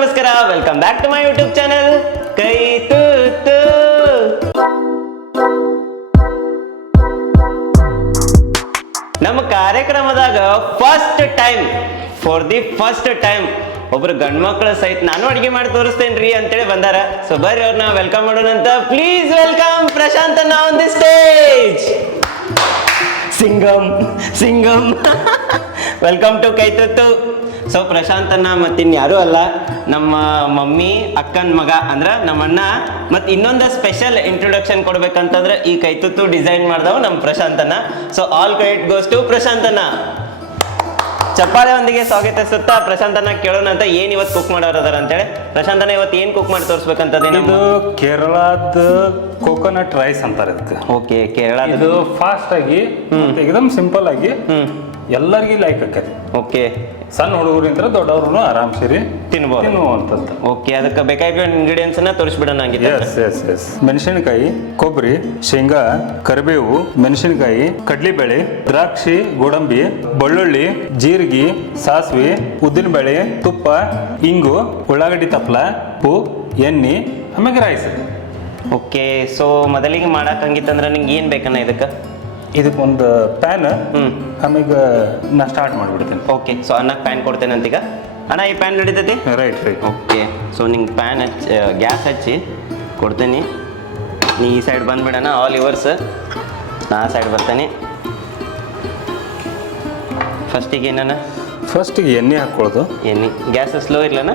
ನಮಸ್ಕಾರ welcome back to my YouTube channel Kai Tuttu ನಮ್ಮ ಕಾರ್ಯಕ್ರಮದಾಗ first time for the first time ಒಬ್ರು ಗಂಡ್ ಮಕ್ಕಳು ಸಹಿತ ನಾನು ಅಡಿಗೆ ಮಾಡಿ ತೋರಿಸ್ತೇನ್ರಿ ಅಂತೇಳಿ ಬಂದಾರ. ಸೊ ಬರ್ರಿ ಅವ್ರನ್ನ ವೆಲ್ಕಮ್ ಮಾಡೋಣ ಅಂತ. ಪ್ಲೀಸ್ ವೆಲ್ಕಮ್ ಪ್ರಶಾಂತ್ ಅನ್ನ on the stage Singam Singam. Welcome to Kaituttu so Prashant ಅನ್ನ ಮತ್ತಿನ್ ಯಾರು ಅಲ್ಲ. ನಮ್ಮ ಮಮ್ಮಿ ಅಕ್ಕನ ಮಗ ಅಂದ್ರ ನಮ್ಮ ಅಣ್ಣ ಮತ್ ಇನ್ನೊಂದು ಸ್ಪೆಷಲ್ ಇಂಟ್ರೊಡಕ್ಷನ್ ಕೊಡ್ಬೇಕಂತಂದ್ರೆ ಈ ಕೈತುತ್ತು ಡಿಸೈನ್ ಮಾಡ್ದವ ನಮ್ಮ ಪ್ರಶಾಂತನ so all credit goes to ಪ್ರಶಾಂತನ ಚಪ್ಪಾಳೆಯೊಂದಿಗೆ ಚಪ್ಪಾಳೆ ಒಂದಿಗೆ ಸ್ವಾಗತಿಸುತ್ತಾ ಪ್ರಶಾಂತನ ಕೇಳೋಣ ಅಂತ ಏನ್ ಇವತ್ತು ಕುಕ್ ಮಾಡೋರು ಅದಾರ ಅಂತೇಳಿ. ಪ್ರಶಾಂತನ ಇವತ್ತು ಏನ್ ಕುಕ್ ಮಾಡಿ ತೋರಿಸ್ಬೇಕಂತದೇ ಇದು ಕೇರಳದ ಕೋಕೋನಟ್ ರೈಸ್ ಅಂತಾರೆ ಇದಕ್ಕೆ. ಓಕೆ ಕೇರಳ ಇದು ಫಾಸ್ಟ್ ಆಗಿ ಮತ್ತೆ ಏಕದಮ್ ಸಿಂಪಲ್ ಆಗಿ ಎಲ್ಲರಿಗೂ ಲೈಕ್ ಆಕೈತಿ. ಓಕೆ. ಸಣ್ಣ ಹುಡುಗರಿಂದ ದೊಡ್ಡವ್ರು ಆರಾಮ್ ಸೇರಿ ತಿನ್ಬೋದು. ತಿನ್ನುವಂಥದ್ದು. ಓಕೆ ಅದಕ್ಕೆ ಬೇಕಾಗಿರೋ ಇಂಗ್ರೀಡಿಯೆಂಟ್ಸ್ ಅನ್ನ ತೋರಿಸ್ಬಿಡೋಣ ಎಸ್ ಎಸ್ ಎಸ್ ಮೆಣಸಿನಕಾಯಿ ಕೊಬ್ಬರಿ ಶೇಂಗಾ ಕರಿಬೇವು ಮೆಣಸಿನಕಾಯಿ ಕಡ್ಲಿಬೇಳೆ ದ್ರಾಕ್ಷಿ ಗೋಡಂಬಿ ಬೆಳ್ಳುಳ್ಳಿ ಜೀರಿಗೆ ಸಾಸಿವೆ ಉದ್ದಿನಬೇಳೆ ತುಪ್ಪ ಇಂಗು ಉಳ್ಳಾಗಡ್ಡಿ ತಪ್ಪಲ ಉಪ್ಪು ಎಣ್ಣೆ ಆಮೇಲೆ ರೈಸ್ ಓಕೆ ಸೊ ಮೊದಲಿಗೆ ಮಾಡಕ್ಕಂಗಿತ್ತಂದ್ರೆ ನಿಂಗೆ ಏನು ಬೇಕನ್ನ ಇದಕ್ಕೆ? ಇದಕ್ಕೆ ಒಂದು ಪ್ಯಾನ್ ಹ್ಮ್. ಆಮೇಲೆ ನಾ ಸ್ಟಾರ್ಟ್ ಮಾಡಿಬಿಡ್ತೇನೆ. ಓಕೆ ಸೊ ಅನ್ನಕ್ಕೆ ಪ್ಯಾನ್ ಕೊಡ್ತೇನೆ ಅಂತೀಗ? ಅಣ್ಣ ಈ ಪ್ಯಾನ್ ನಡೀತೈತಿ? ರೈಟ್ ರೈಟ್ ಓಕೆ ಸೊ ನಿಂಗೆ ಪ್ಯಾನ್ ಹಚ್ಚಿ ಗ್ಯಾಸ್ ಹಚ್ಚಿ ಕೊಡ್ತೀನಿ. ನೀ ಈ ಸೈಡ್ ಬಂದ್ಬಿಡಣ ಆಲ್ ಇವರ್ಸ್ ನಾ ಆ ಸೈಡ್ ಬರ್ತೇನೆ. ಫಸ್ಟಿಗೆ ಏನಣ್ಣ ಫಸ್ಟಿಗೆ ಎಣ್ಣೆ ಹಾಕ್ಕೊಳ್ಳೋದು ಎಣ್ಣೆ. ಗ್ಯಾಸ್ ಸ್ಲೋ ಇರಲಣ್ಣ?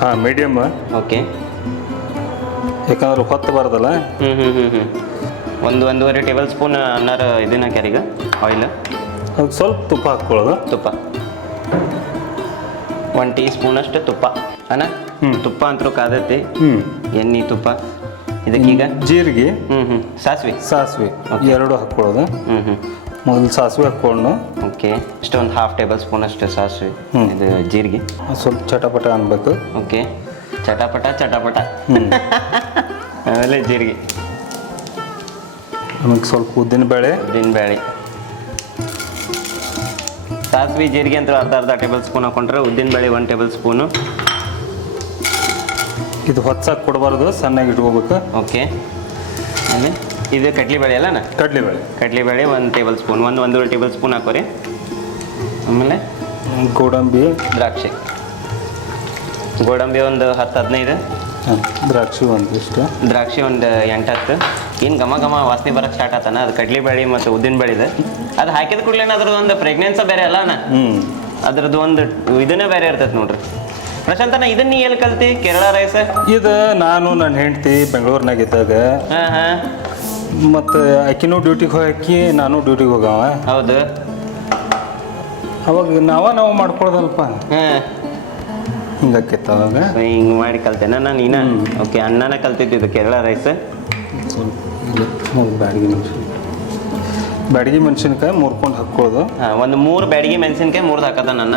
ಹಾಂ ಮೀಡಿಯಮ್ ಓಕೆ ಯಾಕಂದ್ರೆ ಹೊತ್ತು ಬರೋದಲ್ಲ? ಹ್ಞೂ ಹ್ಞೂ ಹ್ಞೂ ಹ್ಞೂ ಒಂದು ಒಂದೂವರೆ ಟೇಬಲ್ ಸ್ಪೂನ್ ಅನ್ನರ ಇದನ್ನ ಕ್ಯಾರಿಗ ಆಯಿಲ್ ಅದಕ್ಕೆ ಸ್ವಲ್ಪ ತುಪ್ಪ ಹಾಕ್ಕೊಳ್ಳೋದು. ತುಪ್ಪ. ಒನ್ ಟೀ ಸ್ಪೂನ್ ಅಷ್ಟು ತುಪ್ಪ. ಅಣ್ಣ. ತುಪ್ಪ ಅಂತೂ ಕಾದತಿ. ಹ್ಞೂ ಎಣ್ಣೆ ತುಪ್ಪ. ಇದಕ್ಕೀಗ? ಜೀರಿಗೆ. ಹ್ಞೂ ಹ್ಞೂ ಸಾಸಿವೆ? ಸಾಸಿವೆ. ಎರಡು ಹಾಕ್ಕೊಳ್ಳೋದು. ಹ್ಞೂ ಹ್ಞೂ ಮೊದಲು ಸಾಸಿವೆ ಹಾಕ್ಕೊಂಡು. ಓಕೆ. ಇಷ್ಟು ಒಂದು ಹಾಫ್ ಟೇಬಲ್ ಸ್ಪೂನ್ ಅಷ್ಟು ಸಾಸಿವೆ. ಇದು ಜೀರಿಗೆ. ಸ್ವಲ್ಪ ಚಟಪಟ ಅನ್ಬೇಕು. ಓಕೆ. ಚಟಪಟ ಚಟಪಟ. ಆಮೇಲೆ ಜೀರಿಗೆ. ಆಮೇಲೆ ಸ್ವಲ್ಪ ಉದ್ದಿನ ಬೇಳೆ. ಉದ್ದಿನಬೇಳೆ ಸಾಸಿವೆ ಜೀರಿಗೆ ಅಂತ ಅರ್ಧ ಅರ್ಧ ಟೇಬಲ್ ಸ್ಪೂನ್ ಹಾಕೊಂಡ್ರೆ ಉದ್ದಿನಬೇಳೆ ಒಂದು ಟೇಬಲ್ ಸ್ಪೂನು ಇದು ಹೊತ್ಸಕ್ಕೆ ಕೊಡಬಾರ್ದು ಸಣ್ಣಗೆ ಇಟ್ಕೋಬೇಕು. ಓಕೆ ಆಮೇಲೆ ಇದು ಕಡ್ಲಿಬೇಳೆ ಅಲ್ಲಣ್ಣ ಕಡಲೆಬೇಳೆ ಕಡ್ಲಿಬೇಳೆ ಒಂದು ಟೇಬಲ್ ಸ್ಪೂನ್ ಒಂದು ಒಂದೂವರೆ ಟೇಬಲ್ ಸ್ಪೂನ್ ಹಾಕೋರಿ. ಆಮೇಲೆ ಗೋಡಂಬಿ. ದ್ರಾಕ್ಷಿ. ಗೋಡಂಬಿ ಒಂದು ಹತ್ತು ಹದಿನೈದು. ದ್ರಾಕ್ಷಿ ಒಂದಿಷ್ಟು ದ್ರಾಕ್ಷಿ ಒಂದು ಎಂಟತ್ತು. ಏನು ಘಮ ಘಮ ವಾಸನೆ ಬರಕ್ಕೆ ಸ್ಟಾರ್ಟ್ ಆತನ? ಅದು ಕಡ್ಲಿಬೇಳೆ ಮತ್ತು ಉದ್ದಿನ ಬೇಳೆದು ಅದು ಹಾಕಿದ ಕೂಡಲೇ ಅದ್ರದ್ದು ಒಂದು ಪ್ರೆಗ್ನೆನ್ಸ ಬೇರೆ ಅಲ್ಲ ಅಣ್ಣ? ಹ್ಞೂ ಅದ್ರದ್ದು ಒಂದು ಇದನ್ನೇ ಬೇರೆ ಇರ್ತೈತೆ ನೋಡ್ರಿ. ಪ್ರಶಾಂತನ ಇದನ್ನ ಎಲ್ಲಿ ಕಲ್ತಿ? ಕೇರಳ ರೈಸ್? ಇದು ನಾನು ನನ್ನ ಹೆಂಡತಿ ಬೆಂಗಳೂರಿನಾಗ ಇದ್ದಾಗ. ಹಾಂ ಹಾಂ. ಮತ್ತು ಆಕಿನೂ ಡ್ಯೂಟಿಗೆ ಹೋಗಿ ನಾನು ಡ್ಯೂಟಿಗೆ ಹೋಗವ ಹೌದು. ಅವಾಗ ನಾವ ನಾವು ಮಾಡ್ಕೊಳ್ದಲ್ಪ? ಹಾಂ ಹಿಂಗಾಕಿತ್ತು ಅವಾಗ ಹಿಂಗೆ ಮಾಡಿ ಕಲ್ತೇನೆ ನಾನು ನೀನ ಹ್ಮ್. ಓಕೆ ಅನ್ನನ ಕಲ್ತಿದ್ದು ಕೇರಳ ರೈಸ್. ಬ್ಯಾಡಗಿ ಮೆಣಸಿನ ಬ್ಯಾಡಗಿ ಮೆಣಸಿನ್ಕಾಯಿ ಮುರ್ಕೊಂಡು ಹಾಕ್ಕೊಳ್ಳೋದು ಹಾಂ ಒಂದು ಮೂರು ಬ್ಯಾಡಗಿ ಮೆಣಸಿನ್ಕಾಯಿ ಮೂರ್ದು ಹಾಕದ ನನ್ನ.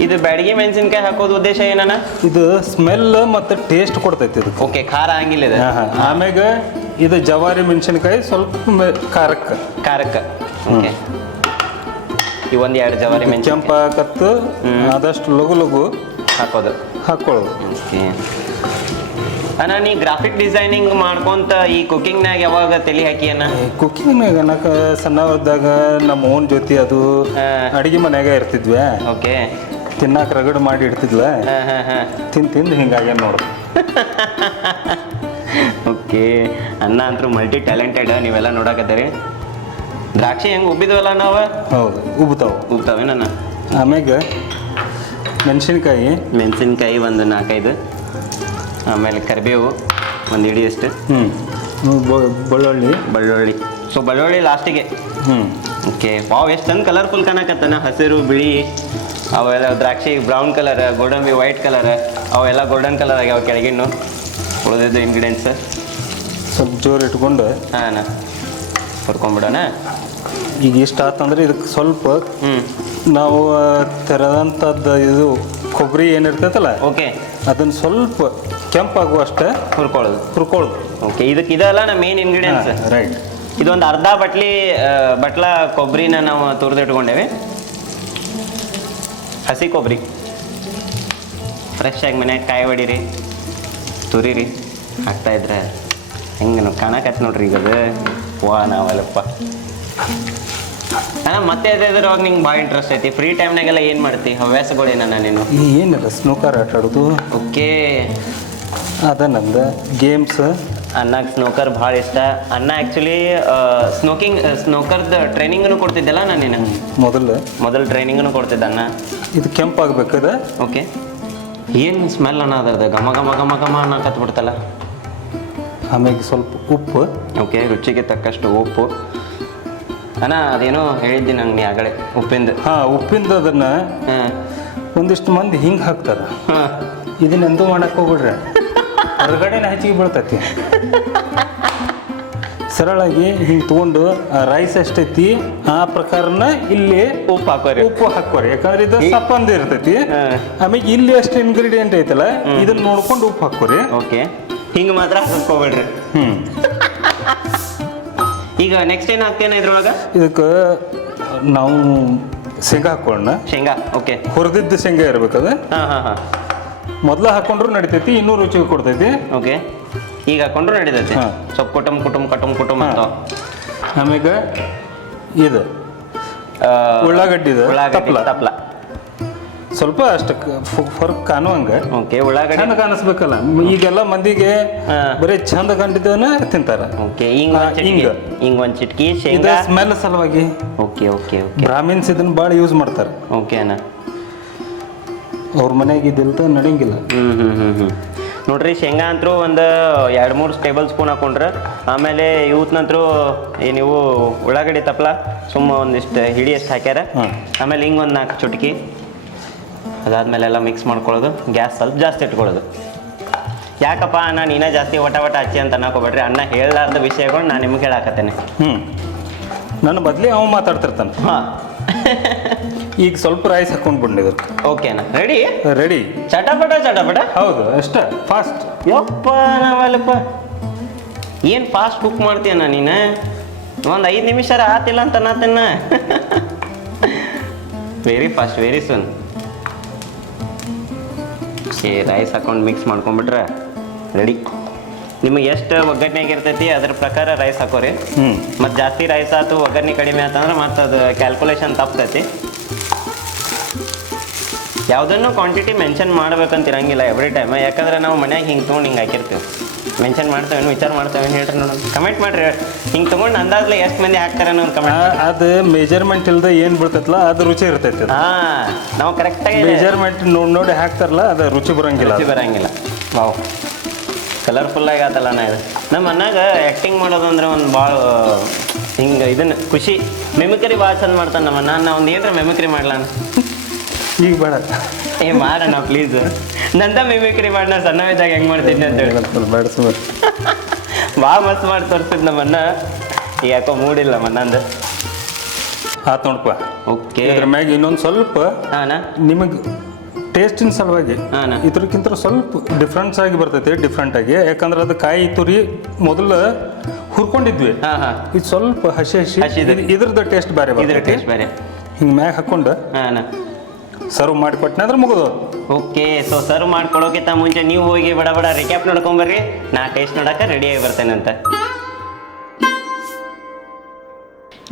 ಇದು ಬ್ಯಾಡಗಿ ಮೆಣಸಿನ್ಕಾಯಿ ಹಾಕೋದು ಉದ್ದೇಶ ಏನನ ಇದು ಸ್ಮೆಲ್ ಮತ್ತು ಟೇಸ್ಟ್ ಕೊಡ್ತೈತಿ ಇದು ಓಕೆ ಖಾರ ಹಂಗಿಲ್ಲ ಇದು. ಆಮ್ಯಾಗ ಇದು ಜವಾರಿ ಮೆಣಸಿನ್ಕಾಯಿ ಸ್ವಲ್ಪ ಖಾರಕ್ಕೆ. ಖಾರಕ್ಕೆ. ಓಕೆ. ಈ ಒಂದು ಎರಡು ಜವಾರಿ ಮೆಣಸಿನ ಕೆಂಪಾಕತ್ತು. ಆದಷ್ಟು ಲಘು ಲಘು ಹಾಕೋದು. ಹಾಕೊಳ್ಳೋದು ಓಕೆ. ಅಣ್ಣ ನೀ ಗ್ರಾಫಿಕ್ ಡಿಸೈನಿಂಗ್ ಮಾಡ್ಕೊಂತ ಈ ಕುಕಿಂಗ್ನಾಗ ಯಾವಾಗ ತಲೆ ಹಾಕಿ ಅಣ್ಣ ಕುಕಿಂಗ್ನಾಗ ಅನ್ನಕ ನಮ್ಮವ್ವನ ನಮ್ಮ ಓನ್ ಜೊತೆ ಅದು. ಅಡಿಗೆ ಮನ್ಯಾಗ ಇರ್ತಿದ್ವಿ. ಓಕೆ. ತಿನ್ನಾಕ ರಗಡ್ ಮಾಡಿ ಇಡ್ತಿದ್ಲ. ಹಾಂ ಹಾಂ ಹಾಂ. ತಿಂದು ತಿಂದು ಹಿಂಗಾಗೆ ನೋಡು. ಓಕೆ. ಅನ್ನ ಅಂತೂ ಮಲ್ಟಿ ಟ್ಯಾಲೆಂಟೆಡ್ ನೀವೆಲ್ಲ ನೋಡಕತ್ತೀರಿ. ದ್ರಾಕ್ಷಿ ಹೆಂಗೆ ಉಬ್ಬಿದ್ವಲ್ಲ ನಾವು ಹೌದು ಉಬ್ತಾವ. ಉಬ್ತಾವೇನ ಆಮ್ಯಾಗ ಮೆಣಸಿನ್ಕಾಯಿ. ಮೆಣಸಿನ್ಕಾಯಿ ಒಂದು ನಾಲ್ಕೈದು. ಆಮೇಲೆ ಕರಿಬೇವು ಒಂದು ಹಿಡಿಯಷ್ಟು. ಹ್ಞೂ ಬೆಳ್ಳುಳ್ಳಿ. ಬೆಳ್ಳುಳ್ಳಿ. ಸೊ ಬೆಳ್ಳುಳ್ಳಿ ಲಾಸ್ಟಿಗೆ ಹ್ಞೂ ಓಕೆ ಪಾವ್ ಎಷ್ಟು ಚಂದ ಕಲರ್ಫುಲ್ ಕಾಣಕತ್ತನ. ಹಸಿರು ಬಿಳಿ ಅವೆಲ್ಲ ದ್ರಾಕ್ಷಿ ಬ್ರೌನ್ ಕಲರ್ ಗೋಡಂಬಿ ವೈಟ್ ಕಲರ್ ಅವೆಲ್ಲ ಗೋಲ್ಡನ್ ಕಲರ್ ಆಗ್ಯಾವ ಕೆಳಗಿನ್ನು. ಉಳಿದಿದ್ದು ಇಂಗ್ರೀಡಿಯೆಂಟ್ಸ್ ಸ್ವಲ್ಪ ಜೋರು ಇಟ್ಕೊಂಡು. ಹಾಂ ಹುರ್ಕೊಂಬಿಡೋಣ ಈಗ ಇಷ್ಟ ಆತಂದ್ರೆ ಇದಕ್ಕೆ ಸ್ವಲ್ಪ ಹ್ಞೂ ನಾವು ತೆರೆದಂಥದ್ದು ಇದು ಕೊಬ್ಬರಿ ಏನಿರ್ತೈತಲ್ಲ ಓಕೆ. ಅದನ್ನು ಸ್ವಲ್ಪ ಕೆಂಪಾಗುವಷ್ಟೇ ಹುರ್ಕೊಳ್ಳೋದು. ಹುರ್ಕೊಳ್ಳೋದು. ಓಕೆ ಇದಕ್ಕೆ ಇದಲ್ಲ ನಮ್ಮ ಮೇನ್ ಇಂಗ್ರೀಡಿಯೆಂಟ್ಸ್ ರೈಟ್ ಇದೊಂದು ಅರ್ಧ ಬಟ್ಲಿ ಬಟ್ಲ ಕೊಬ್ಬರಿನ ನಾವು ತುರಿದಿಟ್ಕೊಂಡೇವೆ. ಹಸಿ ಕೊಬ್ಬರಿ. ಫ್ರೆಶ್ ಆಗಿ ಮನ್ಯಾಗ ಕಾಯಿ ಹೊಡೀರಿ ತುರಿರಿ. ಹಾಕ್ತಾ ಇದ್ರೆ ಹೆಂಗೆ ಕಾಣಕತ್ ನೋಡ್ರಿ ಈಗ ಅದು. ವಾ ನಾವಲ್ಲಪ್ಪ ಅಣ್ಣ ಮತ್ತೆ ಇದ್ರೊಳಗೆ ನಿಂಗೆ ಭಾಳ ಇಂಟ್ರೆಸ್ಟ್ ಐತಿ. ಫ್ರೀ ಟೈಮ್ನಾಗೆಲ್ಲ ಏನು ಮಾಡ್ತಿ? ಹವ್ಯಾಸಗಳೇನ ನೀನು? ಏನಿಲ್ಲ ಸ್ನೂಕರ್ ಆಟ ಆಡೋದು? ಓಕೆ. ಅದ ನಂದು. ಗೇಮ್ಸ್ ಅನ್ನಕ್ಕೆ ಸ್ನೋಕರ್ ಭಾಳ ಇಷ್ಟ. ಅನ್ನ ಆ್ಯಕ್ಚುಲಿ ಸ್ನೋಕಿಂಗ್ ಸ್ನೋಕರ್ದು ಟ್ರೈನಿಂಗನ್ನು ಕೊಡ್ತಿದ್ದಲ್ಲ ನಾನು ನೀನು? ಮೊದಲು. ಮೊದಲು ಟ್ರೈನಿಂಗನ್ನು ಕೊಡ್ತಿದ್ದೆ ಅನ್ನ ಇದು ಕೆಂಪಾಗಬೇಕದ ಓಕೆ. ಏನು ಸ್ಮೆಲ್ ಅನ್ನ ಅದರದ ಘಮ ಘಮ ಘಮ ಘಮ ಅನ್ನ ಬಿಡ್ತಲ್ಲ ಆಮೇಲೆ ಸ್ವಲ್ಪ ಉಪ್ಪು. ಓಕೆ ರುಚಿಗೆ ತಕ್ಕಷ್ಟು ಉಪ್ಪು. ಅಣ್ಣ ಅದೇನೋ ಹೇಳಿದ್ದೆ ನಂಗೆ ಆಗಳೆ ಆಗಲೇ ಉಪ್ಪಿಂದು. ಹಾಂ ಉಪ್ಪಿಂದ ಅದನ್ನ ಒಂದಿಷ್ಟು ಮಂದಿ ಹಿಂಗೆ ಹಾಕ್ತಾರ. ಹಾಂ. ಎಂದು ಮಾಡಕ್ಕೆ ಹೋಗ್ಬಿಡ್ರೆ. ಹೊರಗಡೆನ ಹೆಚ್ಚಿಗೆ ಬೀಳ್ತೈತಿ. ಸರಳಾಗಿ ಹಿಂಗೆ ತೊಗೊಂಡು ರೈಸ್ ಎಷ್ಟೈತಿ ಆ ಪ್ರಕಾರನ ಇಲ್ಲಿ ಉಪ್ಪು ಹಾಕೋರಿ. ಉಪ್ಪು ಹಾಕೋರಿ ಯಾಕಂದ್ರೆ ಇದು ಸಪ್ಪಂದ ಇರ್ತೈತಿ. ಆಮೇಲೆ ಇಲ್ಲಿ ಎಷ್ಟು ಇಂಗ್ರೀಡಿಯೆಂಟ್ ಐತಲ್ಲ ಇದನ್ನ ನೋಡ್ಕೊಂಡು ಉಪ್ಪು ಹಾಕೋರಿ ಓಕೆ ಹಿಂಗೆ ಮಾತ್ರ ಹಾಕೋಬೇಡ್ರಿ ಹ್ಮ್. ಈಗ ನೆಕ್ಸ್ಟ್ ಏನು ಹಾಕ್ತೇನೆ ಇದ್ರೊಳಗೆ? ಇದಕ್ಕೆ ನಾವು ಶೇಂಗಾ ಹಾಕೊಳ್ಳೋಣ ಶೇಂಗಾ ಓಕೆ. ಹುರಿದಿದ್ದ ಶೇಂಗಾ ಇರ್ಬೇಕದ. ಹಾಂ ಹಾಂ ಹಾಂ. ಮೊದಲ ಹಾಕೊಂಡ್ರು ನಡಿತೈತಿ ಇನ್ನೂ ರುಚಿ ಕೊಡ್ತೈತಿ. ಓಕೆ. ಈಗ ಹಾಕೊಂಡ್ರು ನಡಿತೈತಿ. ಹಾ. ಸ್ವಲ್ಪ ಕುಟುಂಬ ಕುಟುಂಬ ಕಟುಂಬ ಕುಟುಂಬ ಅಂತ. ಆಮೇಲೆ ಇದು. ಉಳ್ಳಾಗಡ್ಡಿ ಉಳ್ಳಾಗಡ್ಡಿ ತಪ್ಲ. ತಪ್ಲ. ಸ್ವಲ್ಪ ಅಷ್ಟು ಫರ್ಕ್ ಕಾಣುವಂಗ ಓಕೆ ಉಳ್ಳಾಗಡ್ಡಿ ಚಂದ ಕಾಣಿಸ್ಬೇಕಲ್ಲ. ಈಗೆಲ್ಲ ಮಂದಿಗೆ. ಬರೀ ಚಂದ ಕಂಡಿದ್ದವನ್ನ ತಿಂತಾರ. ಓಕೆ ಹಿಂಗ ಹಿಂಗ ಒಂದ್ ಚಿಟ್ಕಿ ಹಿಂಗ. ಒಂದ್ ಚಿಟ್ಕಿ ಶೇಂಗಾ. ಸ್ಮೆಲ್ ಸಲುವಾಗಿ. ಓಕೆ ಓಕೆ ಓಕೆ ಬ್ರಾಹ್ಮಿನ್ಸ್ ಇದನ್ನ ಭಾಳ ಯೂಸ್ ಮಾಡ್ತಾರೆ. ಓಕೆ ಅಣ್ಣ. ಅವ್ರ ಮನೆಗೆ ಇದಿಲ್ದ ನಡೆಯಂಗಿಲ್ಲ. ಹ್ಮ್ ಹ್ಮ್ ಹ್ಮ್ ಹ್ಮ್. ನೋಡ್ರಿ ಶೇಂಗಾ ಅಂತರೂ ಒಂದು ಎರಡು ಮೂರು ಟೇಬಲ್ ಸ್ಪೂನ್ ಹಾಕೊಂಡ್ರೆ. ಆಮೇಲೆ ಇವತ್ನಂತರೂ ಈ ನೀವು ಉಳ್ಳಾಗಡ್ಡಿ ತಪ್ಪಲ ಸುಮ್ಮ ಒಂದಿಷ್ಟು ಹಿಡಿ ಎಷ್ಟು ಹಾಕ್ಯಾರ. ಆಮೇಲೆ ಹಿಂಗೆ ಒಂದು ನಾಲ್ಕು ಚುಟ್ಕಿ. ಅದಾದ್ಮೇಲೆ ಎಲ್ಲ ಮಿಕ್ಸ್ ಮಾಡ್ಕೊಳ್ಳೋದು. ಗ್ಯಾಸ್ ಸ್ವಲ್ಪ ಜಾಸ್ತಿ ಇಟ್ಕೊಳ್ಳೋದು. ಯಾಕಪ್ಪ ಅಣ್ಣ ನೀನೇ ಜಾಸ್ತಿ ಒಟ ಒಟ ಹಚ್ಚಿ ಅಂತ ಅನ್ನಕೋಬೇಡ್ರಿ. ಅಣ್ಣ ಹೇಳಲಾರ್ದ ವಿಷಯಗಳು ನಾನು ನಿಮ್ಗೆ ಹೇಳಾಕತ್ತೇನೆ. ಹ್ಞೂ ನನ್ನ ಬದ್ಲಿ ಅವ ಮಾತಾಡ್ತಿರ್ತಾನೆ. ಹಾಂ. ಈಗ ಸ್ವಲ್ಪ ರೈಸ್ ಹಾಕೊಂಡು ಬಂದಿದ್ರು ಅಣ್ಣ. ರೆಡಿ ರೆಡಿ ಚಟಪಟ ಚಟಪಟ? ಹೌದು ಅಷ್ಟ. ಫಾಸ್ಟ್ ಯಪ್ಪ ನಾವಲ್ಲಪ್ಪ. ಏನು ಫಾಸ್ಟ್ ಕುಕ್ ಮಾಡ್ತೀಯಣ್ಣ ನೀನು? ಒಂದು ಐದು ನಿಮಿಷ ಆತಿಲ್ಲ ಅಂತ ನಾತನ್ನ ವೆರಿ ಫಾಸ್ಟ್ ವೆರಿ ಸೂನ್ ಏ ರೈಸ್ ಹಾಕೊಂಡು ಮಿಕ್ಸ್ ಮಾಡ್ಕೊಂಡ್ಬಿಟ್ರೆ ರೆಡಿ ನಿಮಗೆ ಎಷ್ಟು ಒಗ್ಗರಣೆ ಇರ್ತೈತಿ ಅದ್ರ ಪ್ರಕಾರ ರೈಸ್ ಹಾಕೋರಿ. ಹ್ಞೂ ಮತ್ತು ಜಾಸ್ತಿ ರೈಸ್ ಆಯ್ತು ಒಗ್ಗರಣೆ ಕಡಿಮೆ ಆತಂದ್ರೆ ಮತ್ತು ಅದು ಕ್ಯಾಲ್ಕುಲೇಷನ್ ತಪ್ತೈತಿ. ಯಾವುದನ್ನು ಕ್ವಾಂಟಿಟಿ ಮೆನ್ಷನ್ ಮಾಡ್ಬೇಕಂತ ಇರಂಗಿಲ್ಲ ಎವ್ರಿ ಟೈಮ್ ಯಾಕಂದ್ರೆ ನಾವು ಮನ್ಯಾಗ ಹಿಂಗೆ ತೊಗೊಂಡು ಹಿಂಗೆ ಹಾಕಿರ್ತೀವಿ. ಮೆನ್ಷನ್ ಮಾಡ್ತೇವೆ ವಿಚಾರ ಮಾಡ್ತೇವೆ ಹೇಳ್ರಿ ನೋಡಿ. ಕಮೆಂಟ್ ಮಾಡ್ರಿ. ಹಿಂಗೆ ತೊಗೊಂಡು ಅಂದಾಜ್ಲೆ ಎಷ್ಟು ಮಂದಿ ಹಾಕ್ತಾರೆ ಅನ್ನೋ ಕಮೆಂಟ್ ಅದು ಮೆಜರ್ಮೆಂಟ್ ಇಲ್ಲದೆ ಏನು ಬೀಳ್ತೈತಲ್ಲ ಅದು ರುಚಿ ಇರ್ತೈತಿ. ಹಾಂ ನಾವು ಕರೆಕ್ಟಾಗಿ ಮೆಜರ್ಮೆಂಟ್ ನೋಡಿ ನೋಡಿ ಹಾಕ್ತಾರಲ್ಲ ಅದು ರುಚಿ ಬರೋಂಗಿಲ್ಲ ರುಚಿ ಬರಂಗಿಲ್ಲ. ವಾವ್. ಕಲರ್ಫುಲ್ ಆತಲ್ಲ ನಾ ಇದು. ನಮ್ಮ ಅನ್ನಾಗ ಆ್ಯಕ್ಟಿಂಗ್ ಮಾಡೋದು ಅಂದ್ರೆ ಒಂದು ಭಾಳ ಹಿಂಗೆ ಇದನ್ನು ಖುಷಿ. ಮೆಮಿಕ್ರಿ ಭಾಳ ಚಂದ ಮಾಡ್ತಾನೆ ನಮ್ಮ ಅಣ್ಣ. ಅವ್ನು ಏನ್ರ ಮೆಮಿಕ್ರಿ ಮಾಡ್ಲಾನ ಈಗ ಬೇಡ. ಏ ಮಾಡೋಣ ಪ್ಲೀಸ್ ನಂದ ಮಿಮಿಕ್ರಿ ಮಾಡಿ ಸಣ್ಣ ಇದ್ದಾಗ ಹೆಂಗ್ ಮಾಡ್ತಿದ್ದೆ ಅಂತ ಹೇಳಿ. ಬೇಡ ಸುಮಾರು ಭಾಳ ಮಸ್ತ್ ಮಾಡಿ ತೋರಿಸಿದ್ ನಮ್ಮನ್ನ. ಈಗ ಯಾಕೋ ಮೂಡಿಲ್ಲ ಮನ್ನಂದು ಹಾ ನೋಡಪ್ಪ ಓಕೆ. ಇದ್ರ ಮ್ಯಾಗ ಇನ್ನೊಂದು ಸ್ವಲ್ಪ ಹಾಂ ನಿಮಗೆ ಟೇಸ್ಟಿನ ಸಲುವಾಗಿ ಇದ್ರಕ್ಕಿಂತ ಸ್ವಲ್ಪ ಡಿಫ್ರೆನ್ಸ್ ಆಗಿ ಬರ್ತೈತಿ ಡಿಫ್ರೆಂಟ್ ಆಗಿ. ಯಾಕಂದ್ರೆ ಅದು ಕಾಯಿ ತುರಿ ಮೊದಲು ಹುರ್ಕೊಂಡಿದ್ವಿ. ಹಾಂ ಹಾಂ. ಇದು ಸ್ವಲ್ಪ ಹಸಿ ಹಸಿ ಇದ್ರದ್ದು ಟೇಸ್ಟ್ ಬೇರೆ ಬರ್ತೈತಿ. ಟೇಸ್ಟ್ ಬೇರೆ. ಹಿಂಗೆ ಮ್ಯಾಗ ಹಾಕೊಂಡು ಸರ್ವ್ ಮಾಡಿ ಕೊಟ್ಟನೆ ಅಂದ್ರೆ ಮುಗಿದು. ಓಕೆ ಸೊ ಸರ್ವ್ ಮಾಡ್ಕೊಳ್ಳೋಕ್ಕಿಂತ ಮುಂಚೆ ನೀವು ಹೋಗಿ ಬಡ ಬಡ ರಿಕ್ಯಾಪ್ ನೋಡ್ಕೊಂಬರ್ರಿ ನಾ ಟೇಸ್ಟ್ ನೋಡಕ್ಕೆ ರೆಡಿ ಆಗಿ ಬರ್ತೇನೆ ಅಂತ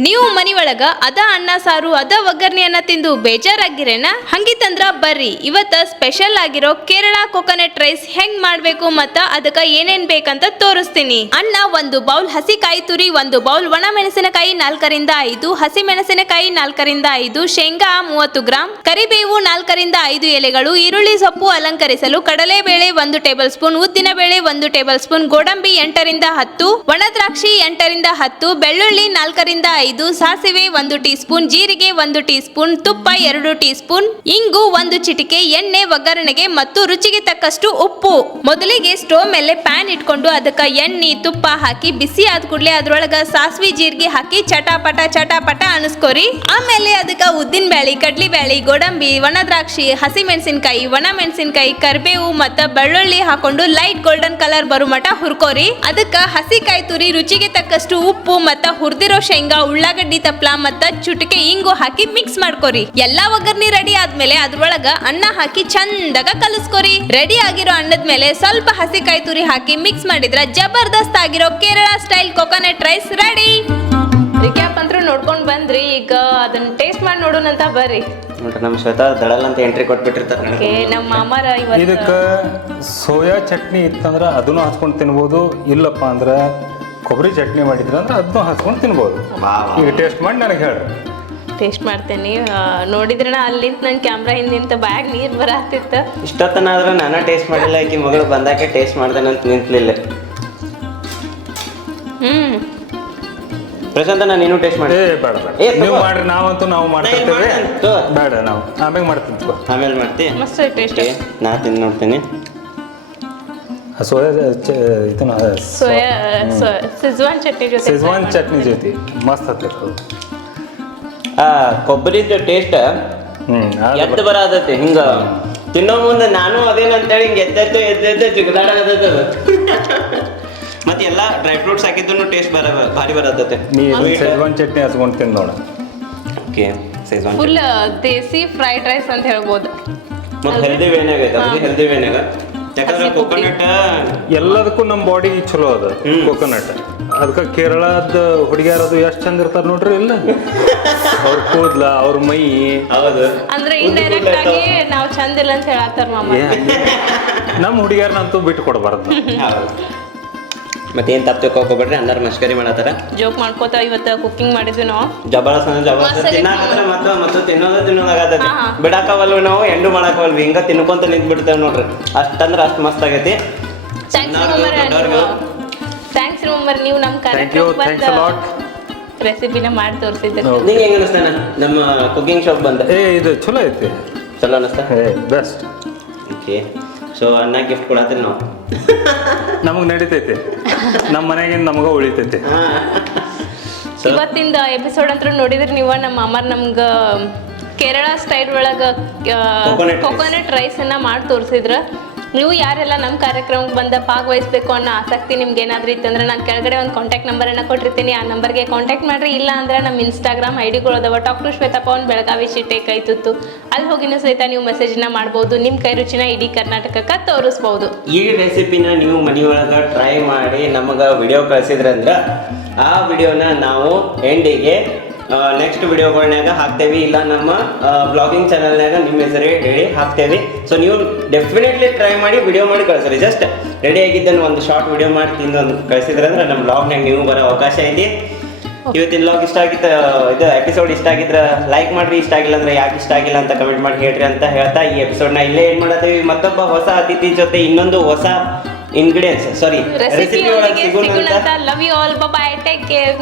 ನೀವು ಮನಿ ಒಳಗ ಅದ ಅನ್ನ ಸಾರು, ಅದ ಒಗ್ಗರಣೆಯನ್ನ ತಿಂದು ಬೇಜಾರಾಗಿರೇನ? ಹಂಗಿತ್ತಂದ್ರ ಬರ್ರಿ, ಇವತ್ತ ಸ್ಪೆಷಲ್ ಆಗಿರೋ ಕೇರಳ ಕೊಕೊನಟ್ ರೈಸ್ ಹೆಂಗ್ ಮಾಡ್ಬೇಕು ಮತ್ತ ಅದಕ್ಕ ಏನೇನ್ ಬೇಕಂತ ತೋರಿಸ್ತೀನಿ. ಅಣ್ಣ, ಒಂದು ಬೌಲ್ ಹಸಿ ಕಾಯಿ ತುರಿ, ಒಂದು ಬೌಲ್ ಒಣ ಮೆಣಸಿನಕಾಯಿ ನಾಲ್ಕರಿಂದ ಐದು ಹಸಿ ಮೆಣಸಿನಕಾಯಿ ನಾಲ್ಕರಿಂದ ಐದು, ಶೇಂಗಾ ಮೂವತ್ತು ಗ್ರಾಂ, ಕರಿಬೇವು ನಾಲ್ಕರಿಂದ ಐದು ಎಲೆಗಳು, ಈರುಳ್ಳಿ ಸೊಪ್ಪು ಅಲಂಕರಿಸಲು ಕಡಲೆಬೇಳೆ ಒಂದು ಟೇಬಲ್ ಸ್ಪೂನ್ ಉದ್ದಿನ ಬೇಳೆ ಒಂದು ಟೇಬಲ್ ಸ್ಪೂನ್, ಗೋಡಂಬಿ ಎಂಟರಿಂದ ಹತ್ತು ಒಣದ್ರಾಕ್ಷಿ ಎಂಟರಿಂದ ಹತ್ತು, ಬೆಳ್ಳುಳ್ಳಿ ನಾಲ್ಕರಿಂದ ಐದು ಸಾಸಿವೆ ಒಂದು ಟೀ ಸ್ಪೂನ್ ಜೀರಿಗೆ ಒಂದು ಟೀ ಸ್ಪೂನ್ ತುಪ್ಪ ಎರಡು ಟೀ ಸ್ಪೂನ್ ಇಂಗು ಒಂದು ಚಿಟಿಕೆ, ಎಣ್ಣೆ, ಒಗ್ಗರಣೆಗೆ ಮತ್ತು ರುಚಿಗೆ ತಕ್ಕಷ್ಟು ಉಪ್ಪು. ಮೊದಲಿಗೆ ಸ್ಟೋವ್ ಮೇಲೆ ಪ್ಯಾನ್ ಇಟ್ಕೊಂಡು ಅದಕ್ಕ ಎಣ್ಣೆ, ತುಪ್ಪ ಹಾಕಿ ಬಿಸಿ ಆದ ಕೂಡಲೇ ಅದ್ರೊಳಗ ಸಾಸಿವೆ ಜೀರಿಗೆ ಹಾಕಿ ಚಟಾಪಟ ಚಟಾಪಟ ಅನಸ್ಕೋರಿ. ಆಮೇಲೆ ಅದಕ್ಕ ಉದ್ದಿನ ಬ್ಯಾಳಿ, ಕಡ್ಲಿ ಬ್ಯಾಳಿ, ಗೋಡಂಬಿ, ಒಣ ದ್ರಾಕ್ಷಿ ಹಸಿ ಮೆಣಸಿನಕಾಯಿ ಒಣ ಮೆಣಸಿನಕಾಯಿ, ಕರಿಬೇವು ಮತ್ತ ಬೆಳ್ಳುಳ್ಳಿ ಹಾಕೊಂಡು ಲೈಟ್ ಗೋಲ್ಡನ್ ಕಲರ್ ಬರುಮಟ ಹುರ್ಕೋರಿ. ಅದಕ್ಕ ಹಸಿ ಕಾಯಿ ತುರಿ ರುಚಿಗೆ ತಕ್ಕಷ್ಟು ಉಪ್ಪು ಮತ್ತ ಹುರಿದಿರೋ ಶೇಂಗಾ ಉಳ್ಳಾಗಡ್ಡಿ ತಪ್ಪಲ ಮತ್ತ ಚುಟಕೆ ಇಂಗು ಹಾಕಿ ಮಿಕ್ಸ್ ಮಾಡ್ಕೊರಿ. ಎಲ್ಲಾ ಒಗ್ಗರ್ನಿ ರೆಡಿ ಆದ್ಮೇಲೆ ಅದ್ರೊಳಗ ಅನ್ನ ಹಾಕಿ ಚಂದಾಗ ಕಲಸ್ಕೊರಿ. ರೆಡಿ ಆಗಿರೋ ಅನ್ನದ ಮೇಲೆ ಸ್ವಲ್ಪ ಹಸಿ ಕಾಯಿ ತುರಿ ಹಾಕಿ ಮಿಕ್ಸ್ ಮಾಡಿದ್ರ ಜಬರ್ದಸ್ತ್ ಆಗಿರೋ Kerala style coconut rice ready recap ಅಂತೂ ನೋಡ್ಕೊಂಡ್ ಬಂದ್ರಿ ಈಗ ಅದನ್ನ ಟೇಸ್ಟ್ ಮಾಡಿ ನೋಡೋಣ ಅಂತ ಬರ್ರಿ. ನೋಡ್ರಿ ನಮ್ಮ ಶ್ವೇತಾ ದಡಲ್ ಅಂತ ಎಂಟ್ರಿ ಕೊಟ್ಬಿಟ್ಟಿರ್ತಾರೆ ಓಕೆ ನಮ್ಮ ಮಾಮಾರ ಇವತ್ತು ಇದಕ್ಕೆ ಸೋಯಾ ಚಟ್ನಿ ಇತ್ತಂದ್ರೆ ಅದನ್ನು ಹಚ್ಕೊಂಡು ತಿನ್ಬೋದು. ಇಲ್ಲಪ್ಪ ಅಂದ್ರೆ ಕೊಬ್ಬರಿ ಚಟ್ನಿ ಮಾಡಿದ್ರೆ ಅಂದ್ರೆ ಅದನ್ನು ಹಚ್ಕೊಂಡು ತಿನ್ಬೋದು. ಈಗ ಟೇಸ್ಟ್ ಮಾಡಿ ನನಗೆ ಹೇಳಿ. ಟೇಸ್ಟ್ ಮಾಡ್ತೇನೆ. ನೋಡಿದ್ರೆ ನೋಡಿದ್ರಣ ಅಲ್ಲಿಂದ ನನ್ನ ಕ್ಯಾಮ್ರಾ ಹಿಂದಿಂತ ಬ್ಯಾಗ್ ನೀರು ಬರತ್ತಿತ್ತು ಇಷ್ಟೊತ್ತನ ಆದ್ರೆ ನಾನು ಟೇಸ್ಟ್ ಮಾಡಿಲ್ಲ ಆಕಿ ಮಗಳು ಬಂದಾಗ ಟೇಸ್ಟ್ ಮಾಡ್ದೇನೆ ಅಂತ ನಿಂತಲಿಲ್ಲ. ಹ್ಮ್. ಪ್ರಶಾಂತ ನೀನು ಟೇಸ್ಟ್ ಮಾಡಿ. ಏ ಬೇಡ ಬೇಡ. ತಗೋ. ನೀವು ಮಾಡ್ರಿ ನಾವಂತೂ ನಾವು ಮಾಡ್ತಿರ್ತೇವೆ? ತಗೋ. ಬೇಡ ನಾವು. ಆಮೇಲೆ ಮಾಡ್ತೀನಿ ತಗೋ. ಆಮೇಲೆ ಮಾಡ್ತೀನಿ ಮಸ್ತ್ ಟೇಸ್ಟ್ ಓಕೆ ನಾ ತಿಂದು ನೋಡ್ತೀನಿ. ಸೋಯಾ ಚ- ಇದನ್ನ ಸೋಯಾ ಸಿಜ್ವಾನ್ ಚಟ್ನಿ ಜೊತೆ ಸೆಜ್ವಾನ್ ಚಟ್ನಿ ಜೊತೆ. ಮಸ್ತ್ ಹತ್ತಿರ್ತದೆ ಆ ಕೊಬ್ಬರಿದು ಟೇಸ್ಟ್ ಹ್ಮ್ ಎದ್ದು ಬರತೈತಿ ಹಿಂಗ. ತಿನ್ನೋ ಮುಂದೆ ನಾನು ಅದೇನಂತೇಳಿ ಹಿಂಗೆ ಎದ್ದೆದ್ದು ಎದ್ದೆದ್ದು ಜಿಗದಾಡಕತ್ತೈತಿ ಅದು. ಮತ್ತೆ ಎಲ್ಲ ಡ್ರೈ ಫ್ರೂಟ್ಸ್ ಹಾಕಿದ್ರು ಟೇಸ್ಟ್ ಬರ ಭಾರಿ ಬರತ್ತೆ ನೀ ಸೆಜ್ವಾನ್ ಚಟ್ನಿ ಹಚ್ಕೊಂಡು ತಿಂದು ನೋಡ. Okay schezwan full desi fried rice ಅಂತ ಹೇಳ್ಬೋದು. ಮತ್ತೆ ಹೆಲ್ದಿ ವೇನಾಗೈತೆ ಅದು ಹೆಲ್ದಿ ವೇನಾಗ ಯಾಕಂದ್ರೆ. ಕೊಕೊನಟ್ ಎಲ್ಲದಕ್ಕೂ ನಮ್ಮ ಬಾಡಿ ಚಲೋ ಅದ ಕೊಕೊನಟ್ ಅದಕ್ಕೆ ಕೇರಳದ ಹುಡುಗಿಯರದು ಎಷ್ಟು ಚಂದ ಇರ್ತಾರ ನೋಡ್ರಿ ಇಲ್ಲ? ಅವ್ರ ಕೂದ್ಲ ಅವ್ರ ಮೈ. ಹೌದು. ಅಂದ್ರೆ ಇಂಡೈರೆಕ್ಟ್ ಆಗಿ ನಾವು ಚಂದ ಇಲ್ಲ ಅಂತ ಹೇಳತ್ತಾರ ಮಾಮ. ನಮ್ಮ ಹುಡುಗಿಯರ್ನಂತೂ ಬಿಟ್ಟು ಕೊಡಬಾರ್ದು ಹೌದು ಮತ್ತೆ ಏನ್ ತಪ್ಪು ತಿಳ್ಕೊಬೇಡ್ರಿ ಅಂದ್ರೆ ಮಸ್ಕರಿ ಮಾಡತ್ತಾರ. ಜೋಕ್ ಮಾಡ್ಕೋತ ಇವತ್ತು ಕುಕಿಂಗ್ ಮಾಡಿದ್ವಿ ನಾವು. ಜಬರ್ದಸ್ತ್ ಮಸ್ತ್ ತಿನ್ನಾಕತ್ರ ಮತ್ತೆ ಮತ್ತೆ ತಿನ್ನೋದು ಹಾ. ಬಿಡಾಕವಲ್ವಿ ನಾವು ಎಂಡು ಮಾಡಾಕವಲ್ವಿ ಹಿಂಗ ತಿನ್ಕೊಂತ ನಿಂತ್ ಬಿಡ್ತೇವೆ ನೋಡ್ರಿ. ಅಷ್ಟಂದ್ರ ಅಷ್ಟ್ ಮಸ್ತ್ ಆಗೈತಿ. ಥ್ಯಾಂಕ್ಸ್ ರೂಮರ್ ನೀವು. ನಮ್ಮ ಥ್ಯಾಂಕ್ ಯು ಕಾರ್ಯಕ್ರಮ ಥ್ಯಾಂಕ್ಸ್ ಅ ಲಾಟ್ ಬಂದ ರೆಸಿಪಿನ ಮಾಡಿ ತೋರಿಸಿದ್ರಿ ಹೌದು. ನಿಂಗೆ ಹೆಂಗ ಅನಿಸ್ತಾನ ನಮ್ಮ ಕುಕಿಂಗ್ ಶಾಪ್ ಬಂದ. ಏ ಇದು ಚಲೋ ಐತಿ. ಚಲೋ ಅನಿಸ್ತಾ? ಏ ಬೆಸ್ಟ್ ಓಕೆ ಸೊ ಅನ್ನ ಗಿಫ್ಟ್ ಕೊಡತ್ತೀನಿ ನಾವು. ನಮಗೆ ನಡೀತೈತಿ. ನಮ್ಮ ಮನೆಗಿಂದ ನಮಗ ಉಳಿತೈತಿ. ಇವತ್ತಿಂದ ಎಪಿಸೋಡ್ ಅಂತ ನೋಡಿದ್ರೆ ನೀವ ನಮ್ಮ ಅಮ್ಮರ್ ನಮ್ಗ ಕೇರಳ ಸ್ಟೈಲ್ ಒಳಗ ಕೊಕೊನಟ್ ರೈಸ್ ಅನ್ನ ಮಾಡಿ ತೋರಿಸಿದ್ರ. ನೀವು ಯಾರೆಲ್ಲ ನಮ್ಮ ಕಾರ್ಯಕ್ರಮಕ್ಕೆ ಬಂದ ಭಾಗವಹಿಸಬೇಕು ಅನ್ನೋ ಆಸಕ್ತಿ ನಿಮ್ಗೆ ಏನಾದ್ರೂ ಇತ್ತಂದ್ರೆ ನಾನು ಕೆಳಗಡೆ ಒಂದು ಕಾಂಟ್ಯಾಕ್ಟ್ ನಂಬರನ್ನು ಕೊಟ್ಟಿರ್ತೀನಿ. ಆ ನಂಬರ್ಗೆ ಕಾಂಟ್ಯಾಕ್ಟ್ ಮಾಡಿರಿ. ಇಲ್ಲ ಅಂದ್ರೆ ನಮ್ಮ ಇನ್ಸ್ಟಾಗ್ರಾಮ್ ಐ ಡಿಗಳು ಟಾಕ್ ಟು ಶ್ವೇತಾ ಪವನ್ ಬೆಳಗಾವಿ ಶಿಟ್ಟೆ ಕೈ ತುತ್ತು. ಅಲ್ಲಿ ಹೋಗಿನೂ ಸಹಿತ ನೀವು ಮೆಸೇಜ್ನ ಮಾಡ್ಬೋದು. ನಿಮ್ಮ ಕೈ ರುಚಿನ ಇಡೀ ಕರ್ನಾಟಕಕ್ಕೆ ತೋರಿಸ್ಬೋದು. ಈ ರೆಸಿಪಿನ ನೀವು ಮನೆಯೊಳಗೆ ಟ್ರೈ ಮಾಡಿ ನಮಗೆ ವಿಡಿಯೋ ಕಳಿಸಿದ್ರಂದ್ರೆ ಆ ವಿಡಿಯೋನ ನಾವು ಎಂಡಿಗೆ ನೆಕ್ಸ್ಟ್ ವಿಡಿಯೋಗಳ್ನಾಗ ಹಾಕ್ತೇವೆ. ಇಲ್ಲ ನಮ್ಮ ಬ್ಲಾಗಿಂಗ್ ಚಾನಲ್ನಾಗ ನಿಮ್ಮ ಹೆಸರೇ ಹೇಳಿ ಹಾಕ್ತೇವೆ. ಸೊ ನೀವು ಡೆಫಿನೆಟ್ಲಿ ಟ್ರೈ ಮಾಡಿ ವಿಡಿಯೋ ಮಾಡಿ ಕಳಿಸ್ರಿ. ಜಸ್ಟ್ ರೆಡಿ ಆಗಿದ್ದನ್ನು ಒಂದು ಶಾರ್ಟ್ ವಿಡಿಯೋ ಮಾಡಿ ತಿಂದು ಒಂದು ಕಳಿಸಿದ್ರೆ ಅಂದ್ರೆ ನಮ್ಮ ಬ್ಲಾಗ್ನಾಗ ನೀವು ಬರೋ ಅವಕಾಶ ಐತಿ. ಇವತ್ತಿನ ಬ್ಲಾಗ್ ಇಷ್ಟ ಆಗಿತ್ತು ಇದು ಎಪಿಸೋಡ್ ಇಷ್ಟ ಆಗಿದ್ರೆ ಲೈಕ್ ಮಾಡ್ರಿ. ಇಷ್ಟ ಆಗಿಲ್ಲ ಅಂದ್ರೆ ಯಾಕೆ ಇಷ್ಟ ಆಗಿಲ್ಲ ಅಂತ ಕಮೆಂಟ್ ಮಾಡಿ ಹೇಳ್ರಿ ಅಂತ ಹೇಳ್ತಾ ಈ ಎಪಿಸೋಡ್ನ ಇಲ್ಲೇ ಏನ್ ಮಾಡತ್ತೀವಿ ಮತ್ತೊಬ್ಬ ಹೊಸ ಅತಿಥಿ ಜೊತೆ ಇನ್ನೊಂದು ಹೊಸ ಇಂಗ್ರೀಡಿಯೆಂಟ್ಸ್ ಸಾರಿ ರೆಸಿಪಿ ಒಳಗೆ ಸಿಗೋಣ love you all bye take care